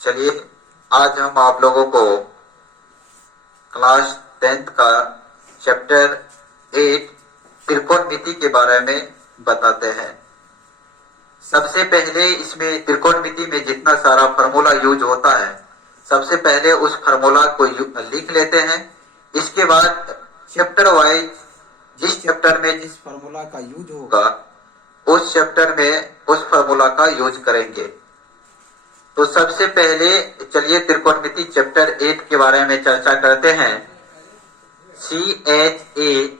चलिए आज हम आप लोगों को क्लास 10th का चैप्टर 8 त्रिकोणमिति के बारे में बताते हैं। सबसे पहले इसमें त्रिकोणमिति में जितना सारा फार्मूला यूज होता है, सबसे पहले उस फार्मूला को लिख लेते हैं। इसके बाद चैप्टर वाइज जिस चैप्टर में जिस फार्मूला का यूज होगा उस चैप्टर में उस फार्मूला का यूज करेंगे। तो सबसे पहले चलिए त्रिकोणमिति चैप्टर 8 के बारे में चर्चा करते हैं। CHAPTER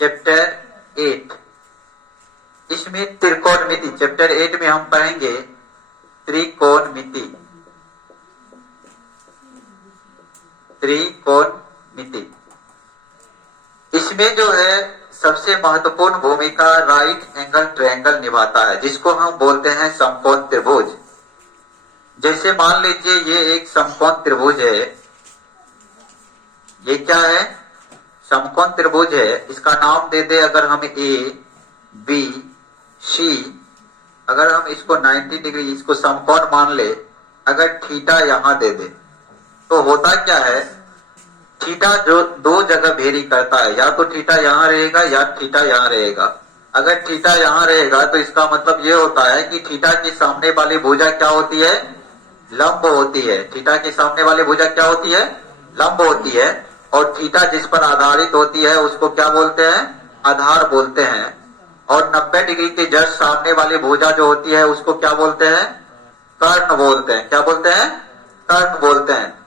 चैप्टर 8, इसमें त्रिकोणमिति चैप्टर 8 में हम पढ़ेंगे त्रिकोणमिति। इसमें जो है सबसे महत्वपूर्ण भूमिका राइट एंगल ट्रायंगल निभाता है, जिसको हम बोलते हैं समकोण त्रिभुज। जैसे मान लीजिए ये एक समकोण त्रिभुज है, ये क्या है? समकोण त्रिभुज है। इसका नाम दे दे अगर हम ABC, अगर हम इसको 90 डिग्री इसको समकोण मान ले, अगर थीटा यहां दे दे तो होता क्या है, थीटा जो दो जगह वेरी करता है, या तो थीटा यहाँ रहेगा या थीटा यहाँ रहेगा। अगर थीटा यहाँ रहेगा तो इसका मतलब ये होता है कि थीटा के सामने वाली भुजा क्या होती है? लंब होती है। थीटा के सामने वाली भुजा क्या होती है? लंब होती है। और थीटा जिस पर आधारित होती है उसको क्या बोलते हैं? आधार बोलते हैं। और 90 डिग्री के जस्ट सामने वाली भुजा जो होती है उसको क्या बोलते हैं? कर्ण बोलते हैं। क्या बोलते हैं? कर्ण बोलते हैं।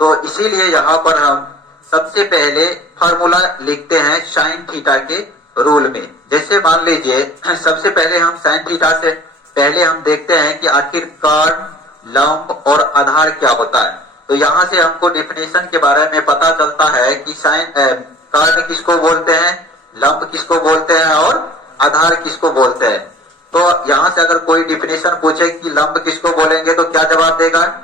तो इसीलिए यहाँ पर हम सबसे पहले फार्मूला लिखते हैं साइन थीटा के रूल में। जैसे मान लीजिए सबसे पहले हम साइन थीटा से पहले हम देखते हैं कि आखिर कर्ण, लंब और आधार क्या होता है। तो यहाँ से हमको डिफिनेशन के बारे में पता चलता है कि साइन कर्ण किसको बोलते हैं, लंब किसको बोलते हैं और आधार किसको बोलते हैं। तो यहाँ से अगर कोई डिफिनेशन पूछे कि लंब किसको बोलेंगे तो क्या जवाब देगा?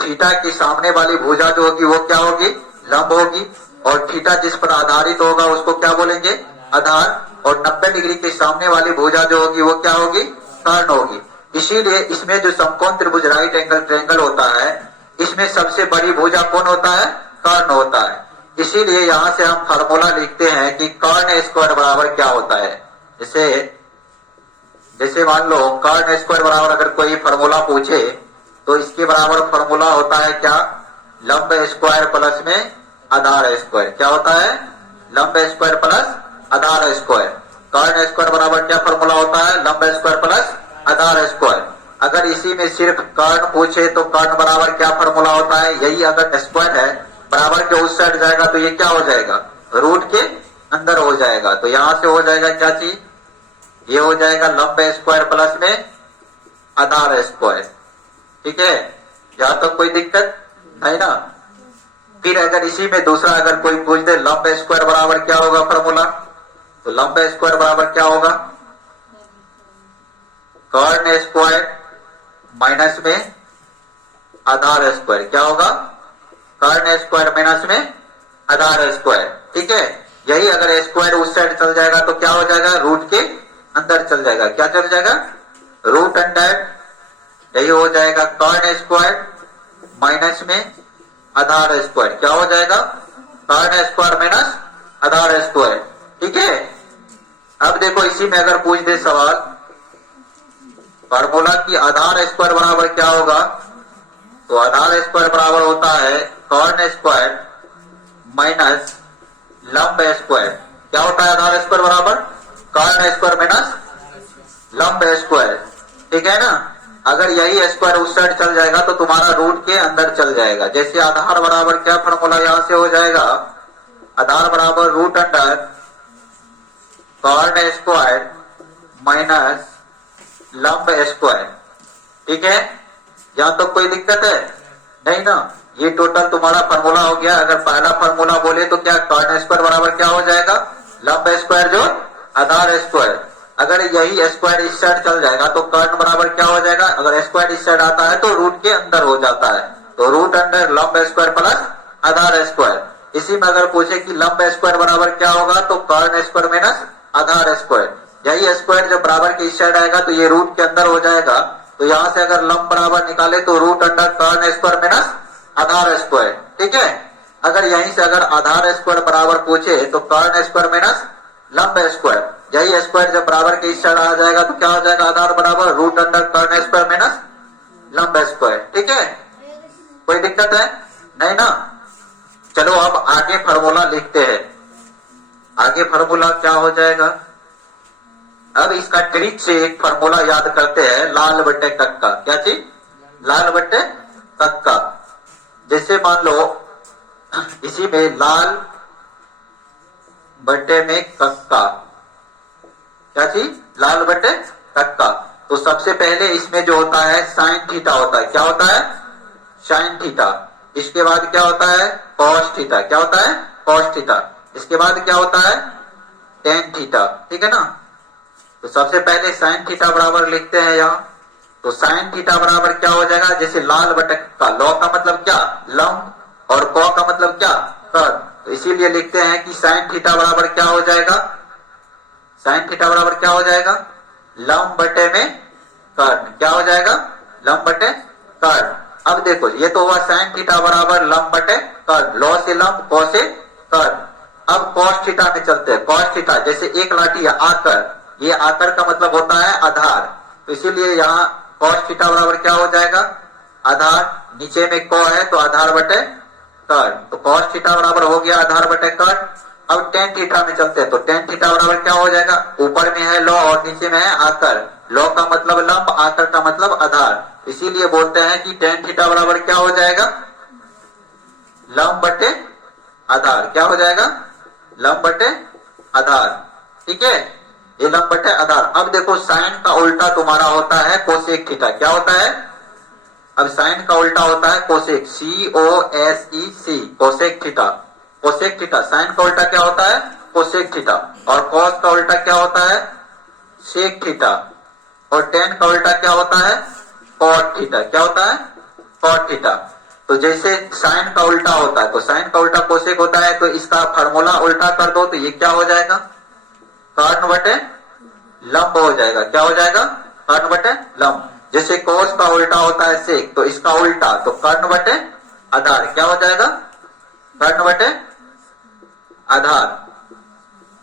थीटा की सामने वाली भुजा जो होगी वो क्या होगी? लंब होगी। और थीटा जिस पर आधारित होगा उसको क्या बोलेंगे? आधार। और 90 डिग्री के सामने वाली भुजा जो होगी वो क्या होगी? कर्ण होगी। इसीलिए इसमें जो समकोण त्रिभुज राइट एंगल ट्रायंगल होता है, इसमें सबसे बड़ी भुजा कौन होता है? कर्ण होता है। इसीलिए यहाँ से हम फार्मूला लिखते हैं कि कर्ण स्क्वायर बराबर क्या होता है। जैसे मान लो कर्ण स्क्वायर बराबर अगर कोई फार्मूला पूछे तो इसके बराबर फार्मूला होता है क्या? लंब स्क्वायर प्लस में आधार स्क्वायर। क्या होता है? लंब स्क्वायर प्लस आधार स्क्वायर। कर्ण स्क्वायर बराबर क्या फार्मूला होता है? लंब स्क्वायर प्लस आधार स्क्वायर। अगर इसी में सिर्फ कर्ण पूछे तो कर्ण बराबर क्या फार्मूला होता है? यही अगर स्क्वायर है बराबर के उस साइड जाएगा तो ये क्या हो जाएगा? रूट के अंदर हो जाएगा। तो यहां से हो जाएगा क्या चीज? ये हो जाएगा लंब स्क्वायर प्लस में आधार स्क्वायर। ठीक है, यहां तक कोई दिक्कत है ना। फिर अगर इसी में दूसरा अगर कोई पूछ दे लंब स्क्वायर बराबर क्या होगा फार्मूला, तो लंब स्क्वायर बराबर क्या होगा? कर्ण स्क्वायर माइनस में आधार स्क्वायर। क्या होगा? कर्ण स्क्वायर माइनस में आधार स्क्वायर। ठीक है, यही अगर स्क्वायर उस साइड चल जाएगा तो क्या हो जाएगा? रूट के अंदर चल जाएगा। क्या चल जाएगा? Root under. यही हो जाएगा कर्ण स्क्वायर माइनस में आधार स्क्वायर। क्या हो जाएगा? कर्ण स्क्वायर माइनस आधार स्क्वायर। ठीक है, अब देखो इसी में अगर पूछ दे सवाल फार्मूला की आधार स्क्वायर बराबर क्या होगा, तो आधार स्क्वायर बराबर होता है कर्ण स्क्वायर माइनस लंब स्क्वायर। क्या होता है आधार स्क्वायर बराबर? कर्ण स्क्वायर माइनस लंब स्क्वायर। ठीक है ना। अगर यही स्क्वायर उस साइड चल जाएगा तो तुम्हारा रूट के अंदर चल जाएगा। जैसे आधार बराबर क्या फार्मूला यहां से हो जाएगा? आधार बराबर रूट अंडर कर्ण स्क्वायर माइनस लंब स्क्वायर। ठीक है, यहां तो कोई दिक्कत है नहीं ना। ये टोटल तुम्हारा फार्मूला हो गया। अगर पहला फार्मूला बोले तो क्या कर्ण स्क्वायर बराबर क्या हो जाएगा? लंब स्क्वायर जो आधार स्क्वायर। अगर यही स्क्वायर इस साइड चल जाएगा तो कर्ण बराबर क्या हो जाएगा? अगर स्क्वायर इस साइड आता है तो रूट के अंदर हो जाता है। तो रूट अंडर लंब स्क्वायर प्लस आधार स्क्वायर। इसी में अगर पूछे कि लंब स्क्वायर बराबर क्या होगा तो कर्ण स्क्वायर माइनस आधार स्क्वायर। यही स्क्वायर जब बराबर के इस साइड आएगा तो ये रूट के अंदर हो जाएगा। तो यहां से अगर लंब बराबर निकाले तो रूट अंडर कर्ण स्क्वायर माइनस आधार स्क्वायर, ठीक है। अगर यहीं से अगर आधार स्क्वायर बराबर पूछे तो कर्ण स्क्वायर माइनस लंब स्क्वायर, यही स्क्वायर जब बराबर के इस साइड आ जाएगा तो क्या हो जाएगा, आधार बराबर रूट अंडर कर्ण स्क्वायर माइनस लंब स्क्वायर, ठीक है। कोई दिक्कत है नहीं ना। चलो अब आगे फॉर्मूला लिखते हैं। आगे फॉर्मूला क्या हो जाएगा, अब इसका ट्रिक से एक फॉर्मूला याद करते हैं, लाल बट्टे कक्का। क्या चीज, लाल बट्टे कक्का। जैसे मान लो इसी में लाल बट्टे में कक्का, क्या चीज, लाल बट्टे कक्का। तो सबसे पहले इसमें जो होता है साइन थीटा होता है। क्या होता है, साइन थीटा। इसके बाद क्या होता है, कॉस थीटा। क्या होता है, कॉस थीटा। इसके बाद क्या होता है, टेन थीटा, ठीक है ना। तो सबसे पहले साइन थीटा बराबर लिखते हैं यहाँ। तो साइन थीटा बराबर क्या हो जाएगा, जैसे लाल बटे का, लॉ का मतलब क्या, लंब, और कॉ का मतलब क्या, कर्ण। तो इसीलिए लिखते हैं कि साइन थीटा बराबर क्या हो जाएगा, साइन थीटा बराबर क्या हो जाएगा, लंब बटे में कर्ण। क्या हो जाएगा, लंब बटे कर्ण। अब देखो ये तो हुआ साइन थीटा बराबर लंब बटे कर्ण, लॉ से लंब, कॉ से कर्ण। अब कॉस थीटा में चलते हैं। कॉस थीटा जैसे एक लाठी है आकर, ये आकर का मतलब होता है आधार। तो इसीलिए यहाँ कॉस थीटा बराबर क्या हो जाएगा, आधार, नीचे में कॉ है तो आधार बटे कर्ण। तो कॉस थीटा बराबर हो गया आधार बटे कर्ण। अब टेन थीटा में चलते हैं। तो टेन थीटा बराबर क्या हो जाएगा, ऊपर में है लॉ और नीचे में है आकर। लॉ का मतलब लंब, आकर का मतलब आधार। इसीलिए बोलते हैं कि टेन थीटा बराबर क्या हो जाएगा, लंब बटे आधार। क्या हो जाएगा, लंब बटे आधार, ठीक है। ये लंब बटे आधार। अब देखो साइन का उल्टा तुम्हारा होता है कोसेक थीटा। क्या होता है, अब साइन का उल्टा होता है cosec, COSEC, cosec theta. Cosec theta, sine का उल्टा क्या होता है, कोसेक थीटा। और कॉस का उल्टा क्या होता है, सेक थीटा। और टेन का उल्टा क्या होता है, कॉट थीटा। क्या होता है, कॉट थीटा। तो जैसे साइन का उल्टा होता है तो साइन का उल्टा कोसेक होता है, तो इसका फार्मूला उल्टा कर दो तो ये क्या हो जाएगा, कर्ण बटे लंब हो जाएगा। क्या हो जाएगा, कर्ण बटे लंब। जैसे कोस का उल्टा होता है सेक, तो इसका उल्टा तो कर्ण बटे आधार। क्या हो जाएगा, कर्ण बटे आधार,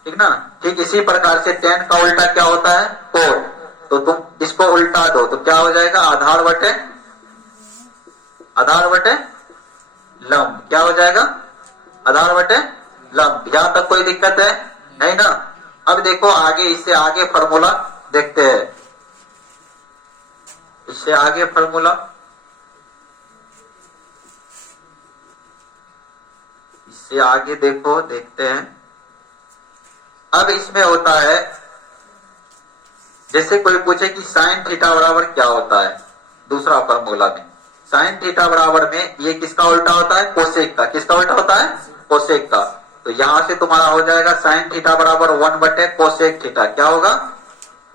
ठीक ना। ठीक इसी प्रकार से टेन का उल्टा क्या होता है, कोट। तो तुम इसको उल्टा दो तो क्या हो जाएगा, आधार बटे लंब। क्या हो जाएगा, आधार बटे लंब। यहां तक कोई दिक्कत है नहीं ना। अब देखो आगे, इससे आगे फॉर्मूला देखते हैं। इससे आगे फॉर्मूला, इससे आगे देखो, देखते हैं। अब इसमें होता है, जैसे कोई पूछे कि साइन थीटा बराबर क्या होता है, दूसरा फॉर्मूला में साइन थीटा बराबर में ये किसका उल्टा होता है, कोसेक का। किसका उल्टा होता है, कोसेक का। तो यहां से तुम्हारा हो जाएगा साइन थीटा बराबर 1 बटे कोसेक थीटा। क्या होगा,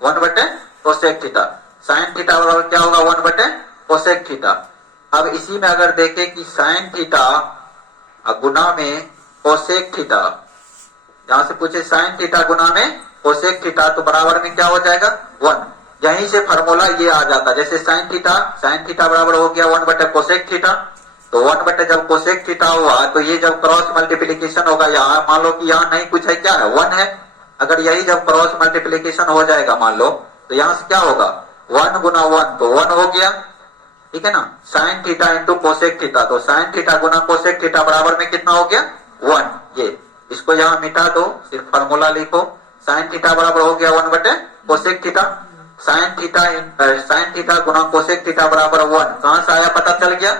1 बटे कोसेक थीटा। साइन थीटा बराबर क्या होगा, 1 बटे कोसेक थीटा। अब इसी में अगर देखें कि साइन थीटा गुना में कोसेक थीटा, यहां से पूछे साइन थीटा गुना में कोसेक थीटा, तो बराबर में क्या हो जाएगा, 1। यहीं से फार्मूला ये आ जाता। जैसे साइन थीटा बराबर हो गया 1 बटे कोसेक थीटा। तो 1 बटे जब कोसेक थीटा हुआ तो ये जब क्रॉस मल्टीप्लीकेशन होगा, यहाँ मान लो कि यहाँ नहीं कुछ है, क्या है, 1 है। अगर यही जब क्रॉस मल्टीप्लीकेशन हो जाएगा मान लो, तो यहाँ से क्या होगा, 1 गुना 1 तो 1 हो गया, ठीक है ना। Sine theta into cosec theta, तो साइन थीटा गुना कोसेक थीटा बराबर में कितना हो गया, 1। ये इसको यहाँ मिटा दो, सिर्फ फार्मूला लिखो। साइन थीटा बराबर हो गया 1 बटे कोसेक थीटा। साइन थीटा गुना कोसेक थीटा बराबर 1, कहां से आया पता चल गया।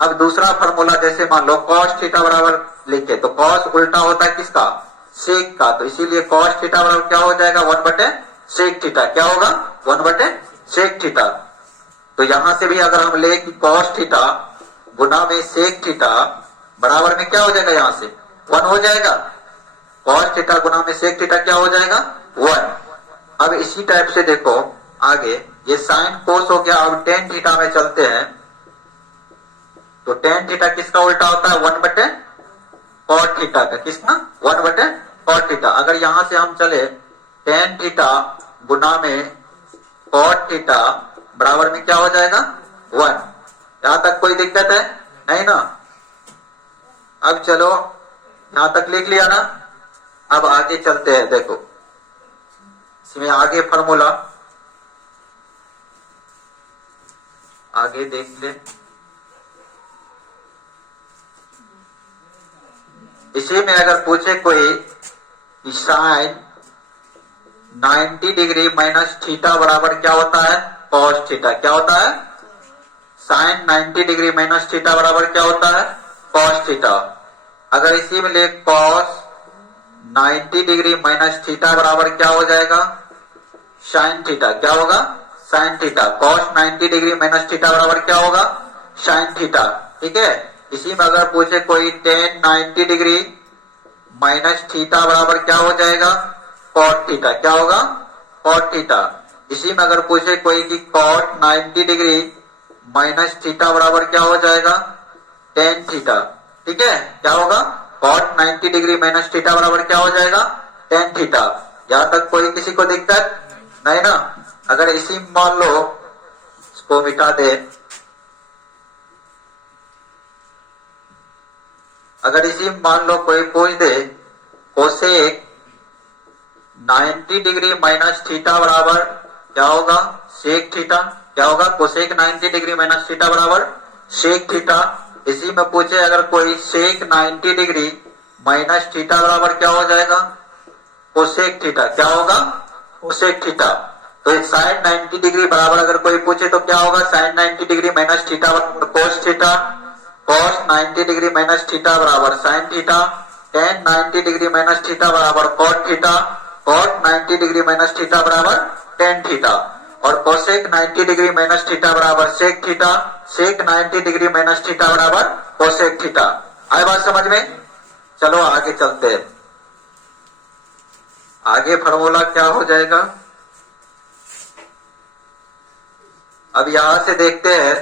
अब दूसरा फार्मूला, जैसे मान लो कॉस थीटा बराबर लिखे, तो कॉस उल्टा होता है किसका, सेक का। तो इसीलिए कॉस थीटा बराबर क्या हो जाएगा, 1 बटे सेक थीटा। क्या होगा, 1 बटे सेक थीटा। तो यहां से भी अगर हम ले कि कॉस थीटा गुना में सेक थीटा बराबर में क्या हो जाएगा, यहां से 1 हो जाएगा। कॉस थीटा गुना में सेक थीटा क्या हो जाएगा, 1। अब इसी टाइप से देखो आगे, ये साइन कोस हो गया। अब टेन थीटा में चलते हैं। तो टेन थीटा किसका उल्टा होता है, 1 बटे कॉट थीटा का। किसका, 1 बटे कॉट थीटा। अगर यहां से हम चले टेन थीटा गुना में cot थीटा बराबर में क्या हो जाएगा 1। यहां तक कोई दिक्कत है नहीं ना। अब चलो यहां तक लिख लिया ना। अब आगे चलते हैं, देखो इसमें आगे फॉर्मूला आगे देख ले। इसी में अगर पूछे कोई कि साइन 90 डिग्री माइनस थीटा बराबर क्या होता है कॉस थीटा, क्या होता है साइन 90 डिग्री माइनस थीटा बराबर क्या होता है कॉस थीटा। अगर इसी में ले कॉस 90 डिग्री माइनस थीटा बराबर क्या हो जाएगा साइन थीटा, क्या होगा sine theta. Cos 90 degree minus theta बराबर क्या होगा साइन थीटा, ठीक है। इसी में अगर पूछे कोई टेन 90 डिग्री माइनस थीटा बराबर क्या हो जाएगा कॉट थीटा, क्या होगा कॉट थीटा। इसी में अगर पूछे कोई कि कॉट 90 डिग्री माइनस थीटा बराबर क्या हो जाएगा टेन थीटा, ठीक है। क्या होगा कॉट 90 डिग्री माइनस थीटा बराबर क्या हो जाएगा टेन थीटा। यहां तक कोई किसी को दिक्कत नहीं ना। अगर इसी मान लो इसको मिटा दे, अगर इसी मान लो कोई पूछ दे कोसेक 90 डिग्री माइनस थीटा बराबर क्या होगा सेक थीटा, क्या होगा कोसेक 90 डिग्री माइनस थीटा बराबर सेक थीटा। इसी में पूछे अगर कोई सेक 90 डिग्री माइनस थीटा बराबर क्या हो जाएगा कोसेक थीटा, क्या होगा कोसेक थीटा। तो साइन 90 डिग्री बराबर अगर कोई पूछे तो क्या होगा साइन 90 डिग्री माइनस थीटा बराबर cos theta, cos 90 degree minus theta बराबर sine theta, tan 90 degree minus theta बराबर cot theta, cot 90 degree minus theta बराबर टेन थीटा, और कोसेक 90 डिग्री माइनस थीटा बराबर sec theta, sec 90 degree minus theta बराबर cosec theta. आए बात समझ में। चलो आगे चलते हैं। आगे फॉर्मूला क्या हो जाएगा, अब यहां से देखते हैं।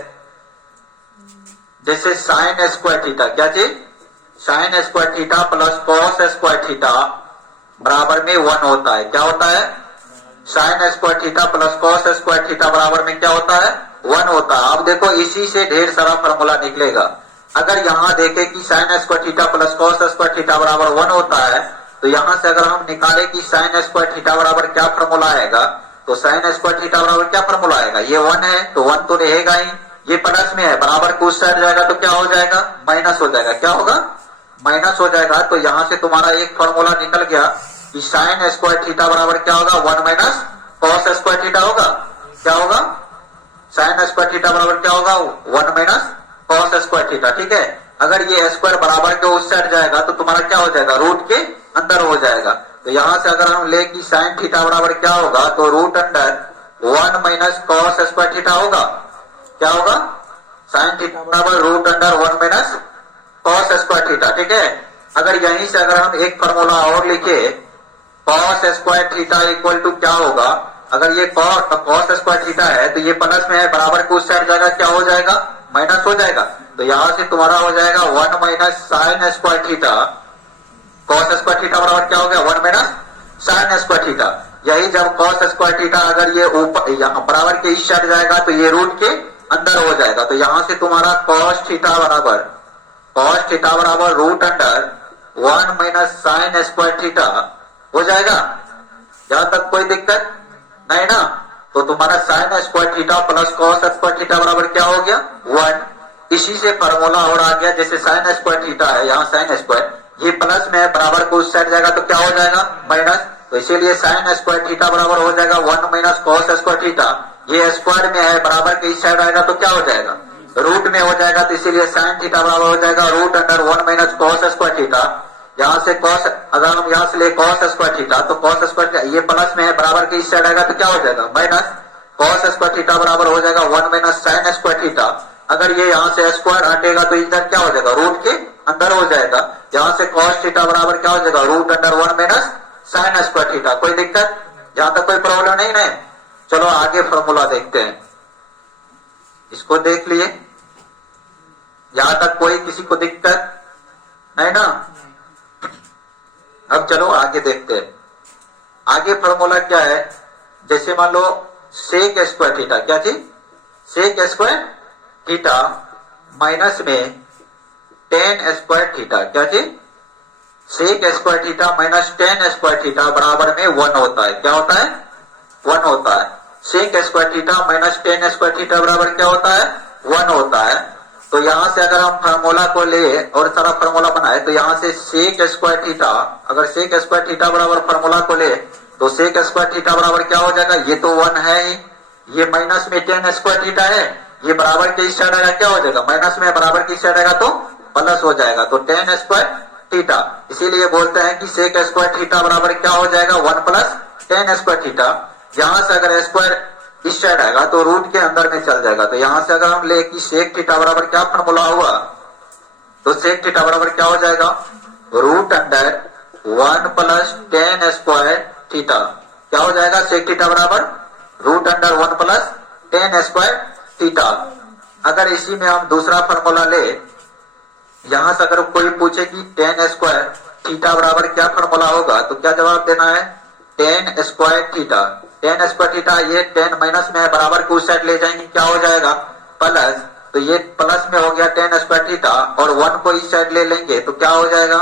जैसे साइन स्क्वायर थीटा, क्या चीज sign square theta plus cos square theta बराबर में 1 होता है, क्या होता है sign square theta plus cos square theta बराबर में क्या होता है 1 होता है। अब देखो इसी से ढेर सारा फॉर्मूला निकलेगा। अगर यहां देखे कि sign square theta plus cos square theta बराबर 1 होता है, तो यहां से अगर हम निकाले कि साइन स्क्वायर थीटा बराबर क्या फॉर्मूला आएगा, तो साइन स्क्वायर थीटा बराबर क्या फॉर्मूला आएगा, ये 1 है तो 1 तो रहेगा ही, ये प्लस में है बराबर को उस साइड जाएगा तो क्या हो जाएगा माइनस हो जाएगा, क्या होगा माइनस हो जाएगा। तो यहां से तुम्हारा एक फॉर्मूला निकल गया कि साइन स्क्वायर थीटा बराबर क्या होगा 1 माइनस कॉस स्क्वायर थीटा होगा, क्या होगा साइन स्क्वायर थीटा बराबर क्या होगा 1 माइनस कॉस स्क्वायर थीटा, ठीक है। अगर ये स्क्वायर बराबर के उस साइड जाएगा तो तुम्हारा क्या हो जाएगा रूट के अंदर हो जाएगा। तो यहां से अगर हम ले कि साइन थीटा बराबर क्या होगा, तो root under 1 minus cos square theta होगा, क्या होगा साइन थीटा बराबर root under 1 minus cos square theta, ठीक है। अगर यहीं से अगर हम एक फॉर्मूला और लिखे cos square theta equal to क्या होगा, अगर ये कॉस स्क्वायर थीटा है तो ये प्लस में है बराबर को उस साइड जाएगा क्या हो जाएगा माइनस हो जाएगा। तो यहां से तुम्हारा हो जाएगा 1 minus sine square theta, cos square theta बराबर क्या हो गया 1 माइनस साइन स्क्वायर थीटा। यही जब कॉस स्क्वायर थीटा अगर ये ऊपर यहाँ बराबर के इस साइड जाएगा तो ये रूट के अंदर हो जाएगा। तो यहां से तुम्हारा कॉस थीटा बराबर root under 1 minus sine square theta हो जाएगा। यहां तक कोई दिक्कत नहीं ना। तो तुम्हारा sign square theta plus cos square theta बराबर क्या हो गया 1। इसी से फॉर्मूला और आ गया, जैसे साइन स्क्वायर थीटा है यहाँ साइन स्क्वायर ये प्लस में है बराबर को उस साइड जाएगा तो क्या हो जाएगा माइनस। तो इसीलिए साइन स्क्वायर थीटा बराबर हो जाएगा 1 माइनस कॉस स्क्वायर थीटा, ये स्क्वायर में है बराबर के इस साइड आएगा तो क्या हो जाएगा रूट में हो जाएगा। तो इसीलिए साइन थीटा बराबर हो जाएगा root under 1 minus cos square theta. यहाँ से कॉस अगर हम यहाँ से ले कॉस स्क्वायर थीटा तो कॉस स्क्वायर ये प्लस में है बराबर के इस साइड आएगा तो क्या हो जाएगा माइनस। कॉस स्क्वायर थीटा बराबर हो जाएगा 1 माइनस साइन स्क्वायर थीटा। अगर ये यहाँ से स्क्वायर हटेगा तो इधर क्या हो जाएगा रूट के अंदर हो जाएगा। यहाँ से कॉस थीटा बराबर क्या हो जाएगा root under 1 minus sine square theta. कोई दिक्कत, यहाँ तक कोई प्रॉब्लम नहीं है। चलो आगे फॉर्मूला देखते हैं, इसको देख लिए, यहां तक कोई किसी को दिक्कत नहीं ना। अब चलो आगे देखते हैं। आगे फॉर्मूला क्या है, जैसे मान लो सेक स्क्वायर थीटा, क्या चीज, सेक स्क्वायर थीटा माइनस में टेन स्क्वायर थीटा, क्या चीज, sec square theta minus tan square theta बराबर में 1 होता है। क्या होता है, 1 होता है। Sec square theta minus tan square theta बराबर क्या होता है, 1 होता है। तो यहां से अगर हम फार्मूला को ले और सारा फार्मूला बनाए तो यहां से सेक स्क्वायर थीटा, अगर सेक स्क्वायर थीटा बराबर फार्मूला को ले तो सेक स्क्वायर थीटा बराबर क्या हो जाएगा, ये तो 1 है ही, ये माइनस में टेन स्क्वायर थीटा है, ये बराबर के इस साइड आएगा, क्या हो जाएगा, माइनस में बराबर की साइड आएगा तो प्लस हो जाएगा, तो टेन स्क्वायर थीटा। इसीलिए बोलते हैं कि सेक स्क्वायर थीटा बराबर क्या हो जाएगा, 1 प्लस टेन स्क्वायर थीटा। यहां से अगर स्क्वायर इस साइड आएगा तो रूट के अंदर में चल जाएगा। तो यहां से अगर हम ले कि सेक थीटा बराबर क्या फॉर्मूला हुआ, तो सेक थीटा बराबर क्या हो जाएगा, root under 1 plus tan square theta. क्या हो जाएगा, सेक थीटा बराबर root under 1 plus tan square theta. अगर इसी में हम दूसरा फॉर्मूला ले, यहां से अगर कोई पूछे कि टेन स्क्वायर थीटा बराबर क्या फॉर्मूला होगा, तो क्या जवाब देना है, ten square theta. Ten square theta, ये टेन माइनस में है, बराबर को उस साइड ले जाएंगे, क्या हो जाएगा, प्लस, तो ये प्लस में हो गया टेन स्क्वायर थीटा, और 1 को इस साइड ले लेंगे तो क्या हो जाएगा,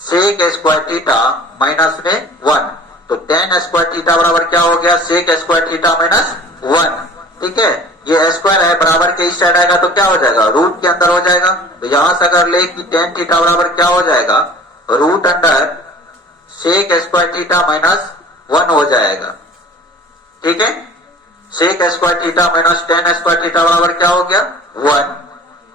सेक स्क्वायर थीटा माइनस में 1। तो टेन स्क्वायर थीटा बराबर क्या हो गया, सेक स्क्वायर थीटा माइनस 1। ठीक है, ये स्क्वायर है, बराबर के इस साइड आएगा तो क्या हो जाएगा, रूट के अंदर हो जाएगा। तो यहां से अगर ले कि टेन थीटा बराबर क्या हो जाएगा, root under sec square theta minus 1 हो जाएगा। ठीक है, sec square theta minus tan square theta बराबर क्या हो गया, 1।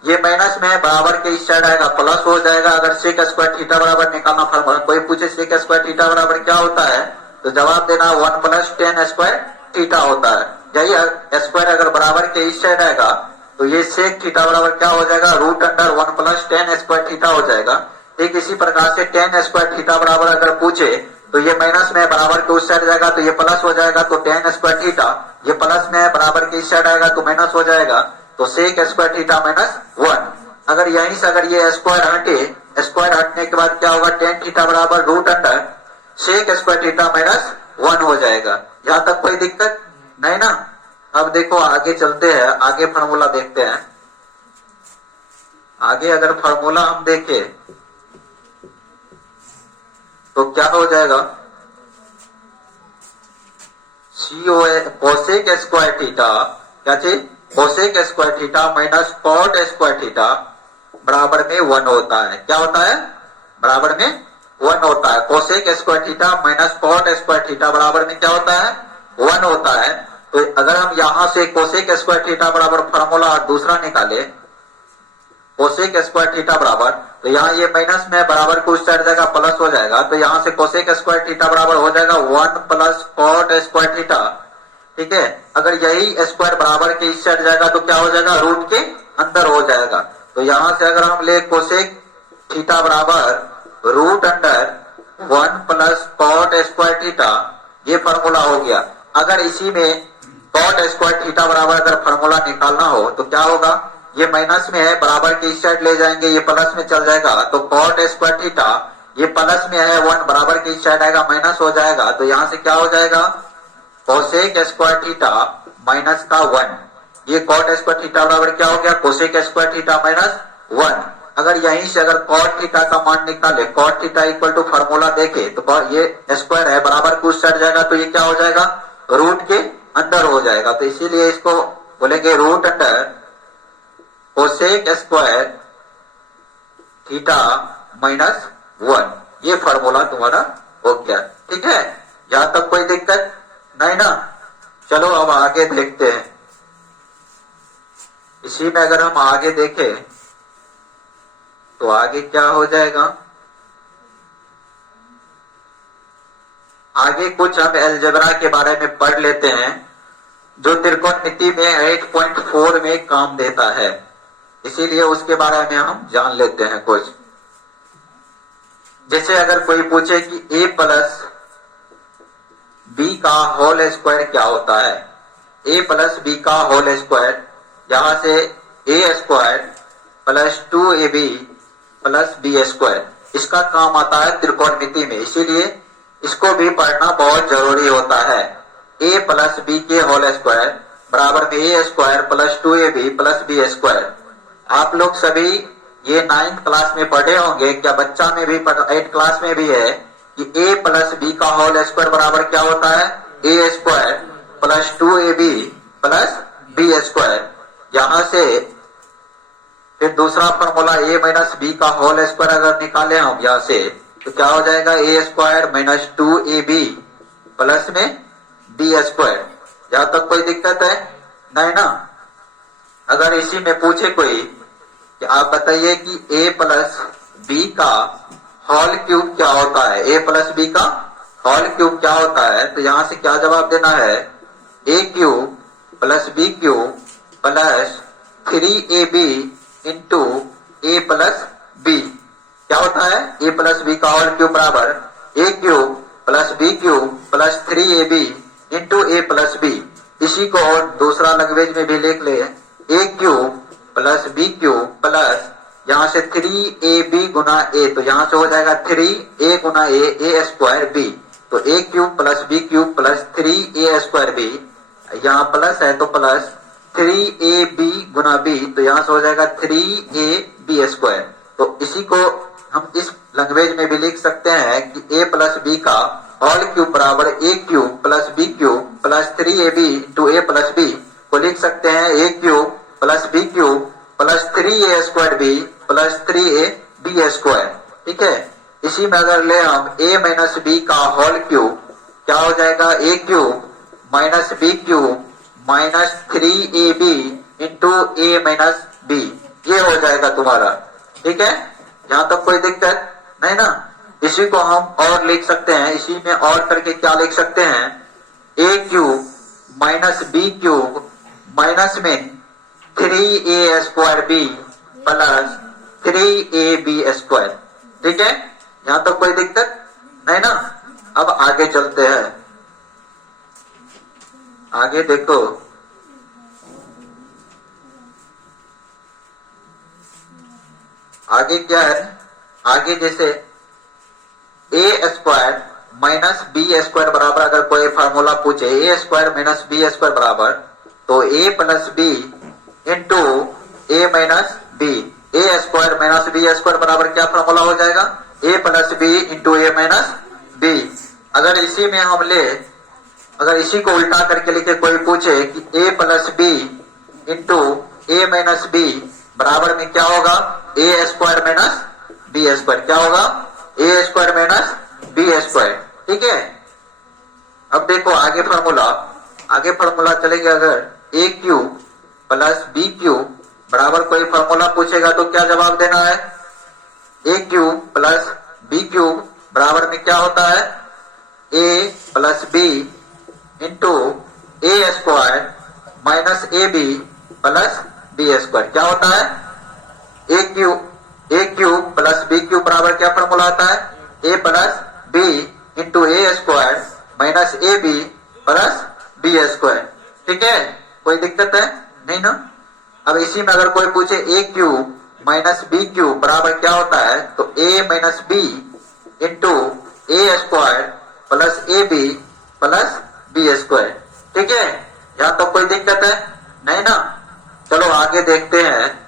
ये माइनस में बराबर के इस साइड आएगा प्लस हो जाएगा। अगर सेक स्क्वायर थीटा बराबर निकालना फॉर्मूला, कोई पूछे सेक स्क्वायर थीटा बराबर क्या होता है, तो जवाब देना 1 प्लस टेन स्क्वायर थीटा होता है। यही स्क्वायर अगर बराबर के इस साइड आएगा तो ये सेक थीटा बराबर क्या हो जाएगा, root under 1 plus tan square theta हो जाएगा। ठीक इसी प्रकार से टेन स्क्वायर थीटा बराबर अगर पूछे तो ये माइनस में बराबर के उस साइड जाएगा तो ये प्लस हो जाएगा, तो टेन स्क्वायर थीटा, ये प्लस में बराबर के इस साइड आएगा तो माइनस हो जाएगा, तो सेक स्क्वायर थीटा माइनस 1। अगर यहीं से अगर ये स्क्वायर हटे, स्क्वायर हटने के बाद क्या होगा, टेन थीटा बराबर root under sec square theta minus 1 हो जाएगा। यहां तक कोई दिक्कत नहीं ना। अब देखो आगे चलते हैं, आगे फार्मूला देखते हैं। आगे अगर फार्मूला हम देखें तो क्या हो जाएगा, कोसेक स्क्वायर थीटा, क्या चीज, cosec square theta minus cot square theta बराबर में 1 होता है। क्या होता है, बराबर में 1 होता है। Cosec square theta minus cot square theta बराबर में क्या होता है, 1 होता है। तो अगर हम यहां से कोसेक स्क्वायर थीटा बराबर फार्मूला दूसरा निकाले, कोसेक स्क्वायर थीटा बराबर, तो यहाँ ये माइनस में बराबर को उस साइड जाएगा प्लस हो जाएगा, तो यहाँ से कोसेक स्क्वायर थीटा बराबर हो जाएगा 1 प्लस कॉट स्क्वायर थीटा। ठीक है, अगर यही स्क्वायर बराबर के इस साइड जाएगा तो क्या हो जाएगा, रूट के अंदर हो जाएगा। तो यहां से अगर हम ले कोसेक थीटा बराबर root under 1 plus cot square theta, ये फार्मूला हो गया। अगर इसी में कॉट स्क्वायर थीटा बराबर अगर फार्मूला निकालना हो तो क्या होगा, ये माइनस में है, बराबर के इस साइड ले जाएंगे, ये प्लस में चल जाएगा, तो कॉट स्क्वायर थीटा, ये प्लस में है 1, बराबर के इस साइड आएगा माइनस हो जाएगा। तो यहां से क्या हो जाएगा, कोसेक स्क्वायर थीटा माइनस का 1। ये कॉट स्क्वायर थीटा बराबर क्या हो गया, कोसेक स्क्वायर थीटा माइनस 1। अगर यहीं से अगर कॉट थीटा का मान निकाले, cot theta equal to formula देखे तो ये स्क्वायर है, बराबर को उस साइड जाएगा तो ये क्या हो जाएगा, रूट के अंदर हो जाएगा। तो इसीलिए इसको बोलेंगे root under cosec square theta minus 1। ये फार्मूला तुम्हारा हो गया। ठीक है, यहां तक कोई दिक्कत नहीं ना। चलो अब आगे देखते हैं। इसी में अगर हम आगे देखें तो आगे क्या हो जाएगा, आगे कुछ हम अलजेब्रा के बारे में पढ़ लेते हैं जो त्रिकोणमिति में 8.4 में काम देता है, इसीलिए उसके बारे में हम जान लेते हैं कुछ। जैसे अगर कोई पूछे कि a प्लस बी का होल स्क्वायर क्या होता है, a प्लस बी का होल स्क्वायर, यहां से a square plus 2ab plus B square, इसका काम आता है त्रिकोणमिति में, इसीलिए इसको भी पढ़ना बहुत जरूरी होता है। ए प्लस बी के होल स्क्वायर बराबर में A square plus 2ab plus B square. आप लोग सभी ये 9th क्लास में पढ़े होंगे, क्या बच्चा में भी 8th क्लास में भी है कि a प्लस बी का होल स्क्वायर बराबर क्या होता है, A square plus 2ab plus B square. यहां से फिर दूसरा फॉर्मूला a माइनस बी का होल स्क्वायर अगर निकाले हम यहां से तो क्या हो जाएगा, A square minus 2ab plus में बी स्क्वायर। यहां तक कोई दिक्कत है नहीं ना। अगर इसी में पूछे कोई कि आप बताइए कि a प्लस बी का होल क्यूब क्या होता है, a प्लस बी का होल क्यूब क्या होता है, तो यहां से क्या जवाब देना है, a cube plus B cube plus 3ab into a plus b. क्या होता है, a प्लस बी का होल क्यूब बराबर a cube plus B cube plus 3ab into a plus b. इसी को और दूसरा लैंग्वेज में भी लिख ले, a cube plus B cube plus यहां से 3ab गुना a, तो यहां से हो जाएगा 3a गुना a स्क्वायर b। तो a cube plus B cube plus 3a square b, यहाँ प्लस है तो प्लस 3ab गुना b, तो यहां से हो जाएगा 3ab स्क्वायर। तो इसी को हम इस लैंग्वेज में भी लिख सकते हैं कि a प्लस बी का होल क्यूब बराबर a cube plus B cube plus 3ab into a plus b को लिख सकते हैं a cube plus B cube plus 3a square b plus 3ab square. ठीक है, इसी में अगर ले हम a माइनस बी का होल क्यूब क्या हो जाएगा, a cube minus B cube minus 3ab into a minus b, ये हो जाएगा तुम्हारा। ठीक है, यहां तक कोई दिक्कत नहीं ना। इसी को हम और लिख सकते हैं, इसी में और करके क्या लिख सकते हैं, a cube minus B cube minus में 3a square b plus 3ab square. ठीक है, यहां तक कोई दिक्कत नहीं ना। अब आगे चलते हैं, आगे देखो, आगे क्या है, आगे जैसे ए स्क्वायर माइनस बी स्क्वायर बराबर अगर कोई फार्मूला पूछे, ए स्क्वायर माइनस बी स्क्वायर बराबर तो ए plus B into a minus B, A square minus B square बराबर क्या फार्मूला हो जाएगा, ए plus B into a minus B. अगर इसी में हम ले, अगर इसी को उल्टा करके लिखे कोई पूछे कि ए plus B into a minus B बराबर में क्या होगा, A square minus B square, क्या होगा, A square minus B square. ठीक है, अब देखो आगे फार्मूला, आगे फार्मूला चलेगा। अगर A cube plus B cube बराबर कोई फार्मूला पूछेगा तो क्या जवाब देना है, A cube plus B cube बराबर में क्या होता है, A plus B into A square minus A B plus B square. क्या होता है, A cube plus B cube बराबर क्या फार्मूला आता है, A plus B into A square minus A B plus B square. ठीक है, कोई दिक्कत है नहीं ना। अब इसी में अगर कोई पूछे A cube minus B cube बराबर क्या होता है, तो A minus B into A square plus A B plus B square. ठीक है, यहां तो कोई दिक्कत है नहीं ना। चलो आगे देखते हैं,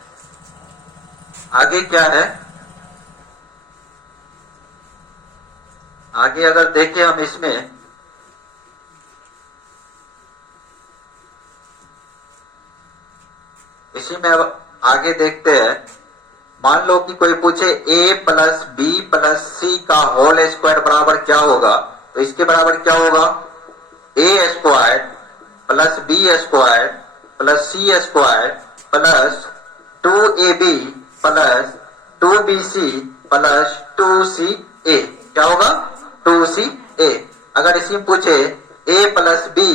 आगे क्या है, आगे अगर देखें हम इसमें, इसी में अब आगे देखते हैं। मान लो कि कोई पूछे a प्लस बी प्लस सी का होल स्क्वायर बराबर क्या होगा, तो इसके बराबर क्या होगा, A square plus B square plus C square plus 2ab plus 2bc plus 2ca। क्या होगा, 2ca। अगर इसी में पूछे a plus B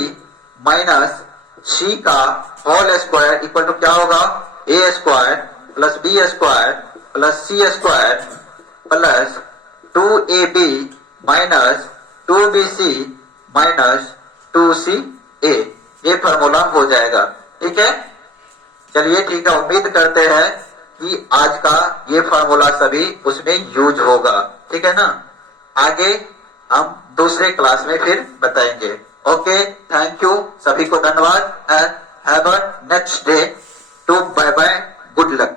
minus C का होल स्क्वायर इक्वल टू क्या होगा, A square plus B square plus C square plus 2ab minus 2bc minus 2ca। ये फॉर्मूला हो जाएगा। ठीक है, चलिए ठीक है, उम्मीद करते हैं कि आज का ये फॉर्मूला सभी उसमें यूज होगा। ठीक है ना, आगे हम दूसरे क्लास में फिर बताएंगे। ओके, थैंक यू, सभी को धन्यवाद and have a next day to bye bye, good luck.